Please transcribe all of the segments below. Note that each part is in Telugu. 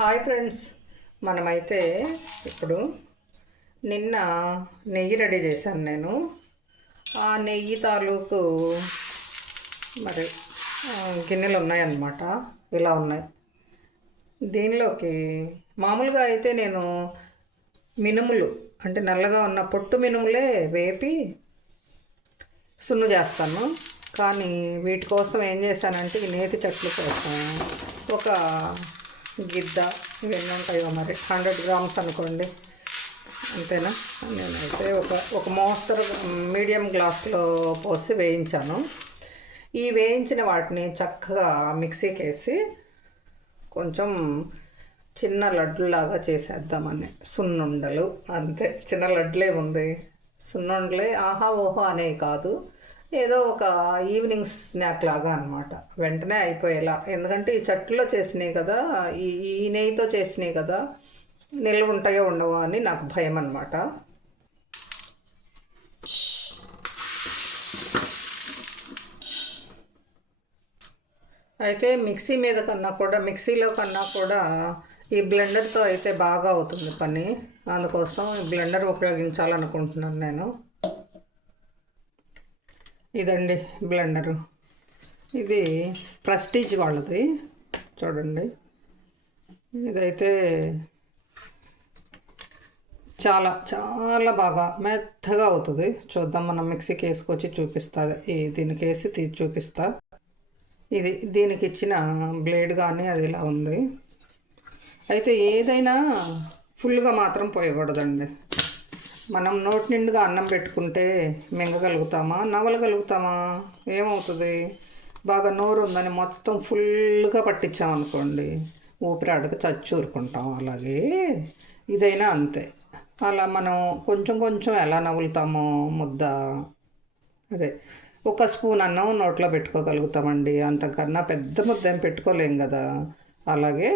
హాయ్ ఫ్రెండ్స్, మనమైతే ఇప్పుడు నిన్న నెయ్యి రెడీ చేశాను నేను. ఆ నెయ్యి తాలూకు మరి గిన్నెలు ఉన్నాయన్నమాట. ఇలా ఉన్నాయి. దీనిలోకి మామూలుగా అయితే నేను మినుములు అంటే నల్లగా ఉన్న పొట్టు మినుములే వేపి సున్ను చేస్తాను. కానీ వీటి కోసం ఏం చేశానంటే ఈ నేతి చెట్లు కోసం ఒక గిద్ద ఇవన్నీ ఉంటాయో మరి 100 గ్రామ్స్ అనుకోండి, అంతేనా. నేనైతే ఒక మోస్తరు మీడియం గ్లాస్లో పోసి వేయించాను. ఈ వేయించిన వాటిని చక్కగా మిక్సీకి వేసి కొంచెం చిన్న లడ్డులాగా చేసేద్దామని. సున్నుండలు అంతే, చిన్న లడ్లే ఉంది. సున్నుండలే ఆహా ఓహో అనేవి కాదు, ఏదో ఒక ఈవినింగ్ స్నాక్ లాగా అనమాట. వెంటనే అయిపోయేలా, ఎందుకంటే ఈ చట్టులో చేసినాయి కదా, ఈ నెయ్యితో చేసినాయి కదా, నిల్వ ఉంటాయో ఉండవో అని నాకు భయం అనమాట. అయితే మిక్సీలో కన్నా కూడా ఈ బ్లెండర్తో అయితే బాగా అవుతుంది పని. అందుకోసం ఈ బ్లెండర్ ఉపయోగించాలనుకుంటున్నాను నేను. ఇదండి బ్లెండరు. ఇది ప్రెస్టీజ్ వాళ్ళది, చూడండి. ఇదైతే చాలా చాలా బాగా మెత్తగా అవుతుంది. చూద్దాం, మనం మిక్సీకి వేసుకొచ్చి చూపిస్తుంది. దీనికి వేసి తీసి చూపిస్తా. ఇది దీనికి ఇచ్చిన బ్లేడ్ కానీ అది ఇలా ఉంది. అయితే ఏదైనా ఫుల్గా మాత్రం పోయకూడదండి. మనం నోటి నిండుగా అన్నం పెట్టుకుంటే మింగగలుగుతామా, నవలగలుగుతామా? ఏమవుతుంది? బాగా నోరు ఉందని మొత్తం ఫుల్గా పట్టించామనుకోండి, ఊపిరాడక చచ్చూరుకుంటాం. అలాగే ఇదైనా అంతే. అలా మనం కొంచెం కొంచెం ఎలా నవ్వులుతామో ముద్ద, అదే ఒక స్పూన్ అన్నం నోట్లో పెట్టుకోగలుగుతామండి. అంతకన్నా పెద్ద ముద్ద ఏం పెట్టుకోలేం కదా. అలాగే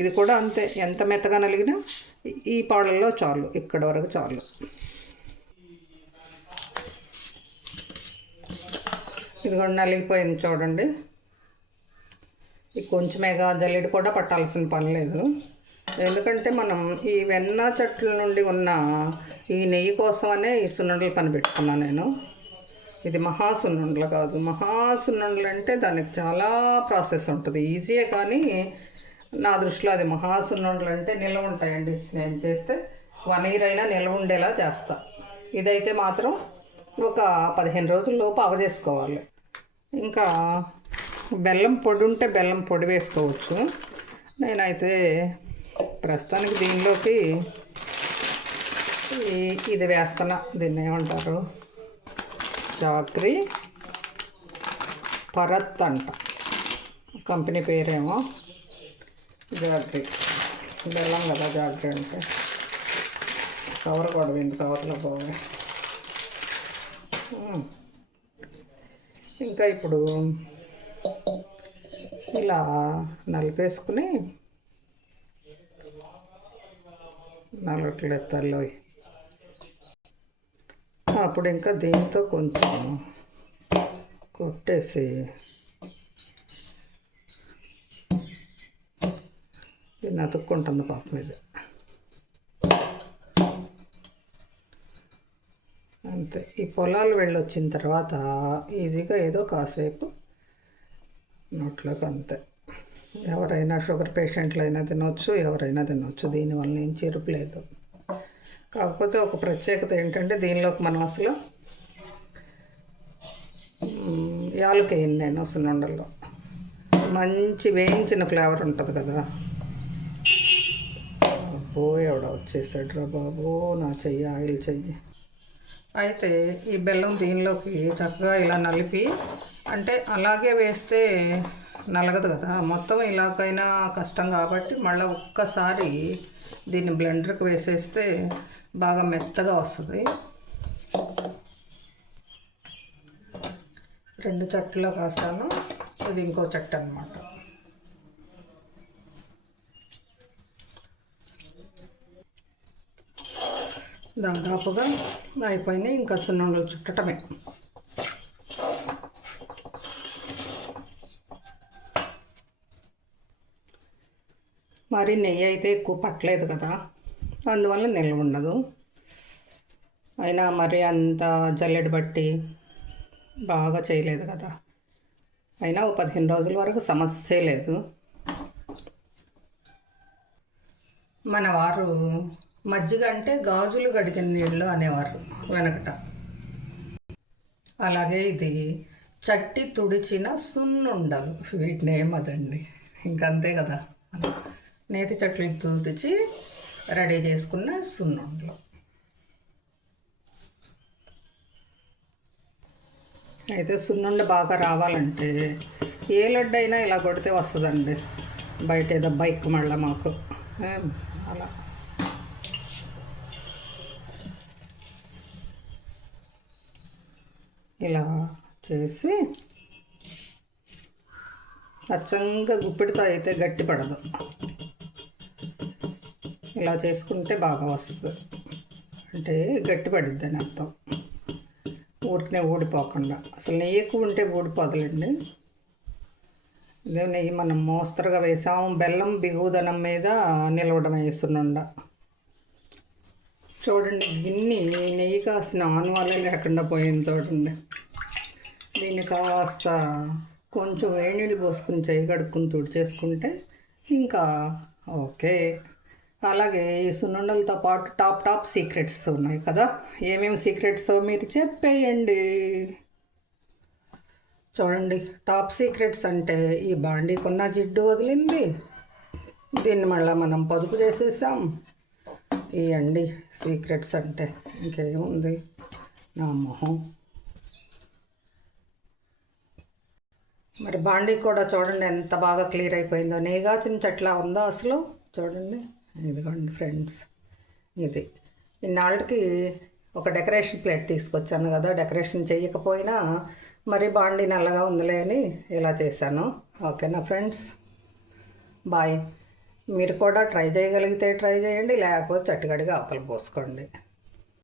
ఇది కూడా అంతే. ఎంత మెత్తగా నలిగినా ఈ పాళ్ళల్లో చాలు, ఇక్కడ వరకు చాలు. ఇది కూడా నలిగిపోయింది చూడండి. కొంచెమేగా, జల్లెడ కూడా పట్టాల్సిన పని లేదు. ఎందుకంటే మనం ఈ వెన్న చెట్ల నుండి ఉన్న ఈ నెయ్యి కోసమనే ఈ సున్నుండలు పని పెట్టుకున్నాను నేను. ఇది మహాసున్నుండలు కాదు. మహాసున్నుండలు అంటే దానికి చాలా ప్రాసెస్ ఉంటుంది. ఈజీయే, కానీ నా దృష్టిలో అది మహాసున్నుండలు అంటే నిల్వ ఉంటాయండి. నేను చేస్తే 1 year అయినా నిల్వ ఉండేలా చేస్తా. ఇదైతే మాత్రం ఒక 15 రోజుల్లోపు అవజేసుకోవాలి. ఇంకా బెల్లం పొడి ఉంటే బెల్లం పొడి వేసుకోవచ్చు. నేనైతే ప్రస్తుతానికి దీనిలోకి ఇది వేస్తున్నా. దీన్ని ఏమంటారు? జాగ్రీ పరత్ అంట, కంపెనీ పేరేమో జాగ్రీ. బెల్లం కదా జాగ్రీ అంటే. కవర్ కూడా దీనికి కవర్లో పోవాలి. ఇంకా ఇప్పుడు ఇలా నలిపేసుకుని నలగట్లేత్తల్లో అప్పుడు ఇంకా దీంతో కొంచెం కొట్టేసి దీన్ని అతుక్కుంటుంది పాపం. ఇది అంతే. ఈ పొలాలు వెళ్ళొచ్చిన తర్వాత ఈజీగా ఏదో కాసేపు నోట్లోకి, అంతే. ఎవరైనా షుగర్ పేషెంట్లు అయినా తినొచ్చు, ఎవరైనా తినొచ్చు. దీనివల్ల ఏం చెరుపు లేదు. కాకపోతే ఒక ప్రత్యేకత ఏంటంటే దీనిలోకి మనం అసలు యాలకేయండి. నేను సున్నుండల్లో మంచి వేయించిన ఫ్లేవర్ ఉంటుంది కదా. అబ్బో, ఎవడో వచ్చేసాడు రా బాబు, నా చెయ్యి ఆయిల్ చెయ్యి. అయితే ఈ బెల్లం దీనిలోకి చక్కగా ఇలా నలిపి, అంటే అలాగే వేస్తే నలగదు కదా. మొత్తం ఇలాగైనా కష్టం కాబట్టి మళ్ళీ ఒక్కసారి దీన్ని బ్లెండర్కి వేసేస్తే బాగా మెత్తగా వస్తుంది. 2 చట్టులో కాసాను. ఇది ఇంకో చట్టు అనమాట. దాదాపుగా అయిపోయినాయి. ఇంకా సున్నుండలు చుట్టటమే. మరి నెయ్యి అయితే ఎక్కువ పట్టలేదు కదా, అందువల్ల నిల్వ ఉండదు. అయినా మరి అంత జల్లెడ బట్టి బాగా చేయలేదు కదా, అయినా ఓ 15 రోజుల వరకు సమస్యే లేదు. మన వారు మజ్జిగ అంటే గాజులు గడిగిన నీళ్ళు అనేవారు వెనకట. అలాగే ఇది చట్టి తుడిచిన సున్నుండలు, వీటిని ఏమదండి, ఇంకంతే కదా. నేతి చట్లు తుడిచి రెడీ చేసుకున్న సున్నుండలు. అయితే సున్నుండ బాగా రావాలంటే ఏ లడ్డు అయినా ఇలా కొడితే వస్తుందండి, బయట ఏదో బైక్ మళ్ళీ మాకు అలా. ఇలా చేసి అచ్చంగా గుప్పిడితో అయితే గట్టి పడదు, ఇలా చేసుకుంటే బాగా వస్తుంది. అంటే గట్టి పడిద్ది అని అర్థం, ఊరికనే ఊడిపోకుండా. అసలు నెయ్యి ఎక్కువ ఉంటే ఊడిపోదులండి. ఇదే నెయ్యి మనం మోస్తరుగా వేసాము, బెల్లం బిగుదనం మీద నిలవడం వేస్తున్నుండ. చూడండి, గిన్ని నెయ్యి కాసిన ఆనవాళ్ళే లేకుండా పోయింది చూడండి. దీన్ని కాస్త కొంచెం వేడి నీళ్ళు పోసుకుని చేయి కడుక్కుని తుడిచేసుకుంటే ఇంకా ఓకే. అలాగే ఈ సున్నుండలతో పాటు టాప్ సీక్రెట్స్ ఉన్నాయి కదా, ఏమేమి సీక్రెట్స్ మీరు చెప్పేయండి. చూడండి, టాప్ సీక్రెట్స్ అంటే ఈ బాండీకున్న జిడ్డు వదిలింది, దీన్ని మళ్ళీ మనం పొదుపు చేసేసాం. ఇవండి సీక్రెట్స్ అంటే, ఇంకేముంది నా మొహం. మరి బాండీ కూడా చూడండి ఎంత బాగా క్లియర్ అయిపోయిందో, నేగాచిన చెట్లా ఉందో అసలు. చూడండి, ఇదిగోండి ఫ్రెండ్స్, ఇది ఇన్నాళ్ళకి ఒక డెకరేషన్ ప్లేట్ తీసుకొచ్చాను కదా, డెకరేషన్ చేయకపోయినా మరి బాండీ నల్లగా ఉందిలే అని ఇలా చేశాను. ఓకేనా ఫ్రెండ్స్, బాయ్. మీరు కూడా ట్రై చేయగలిగితే ట్రై చేయండి, లేకపోతే చట్టుగడిగా అవతల పోసుకోండి.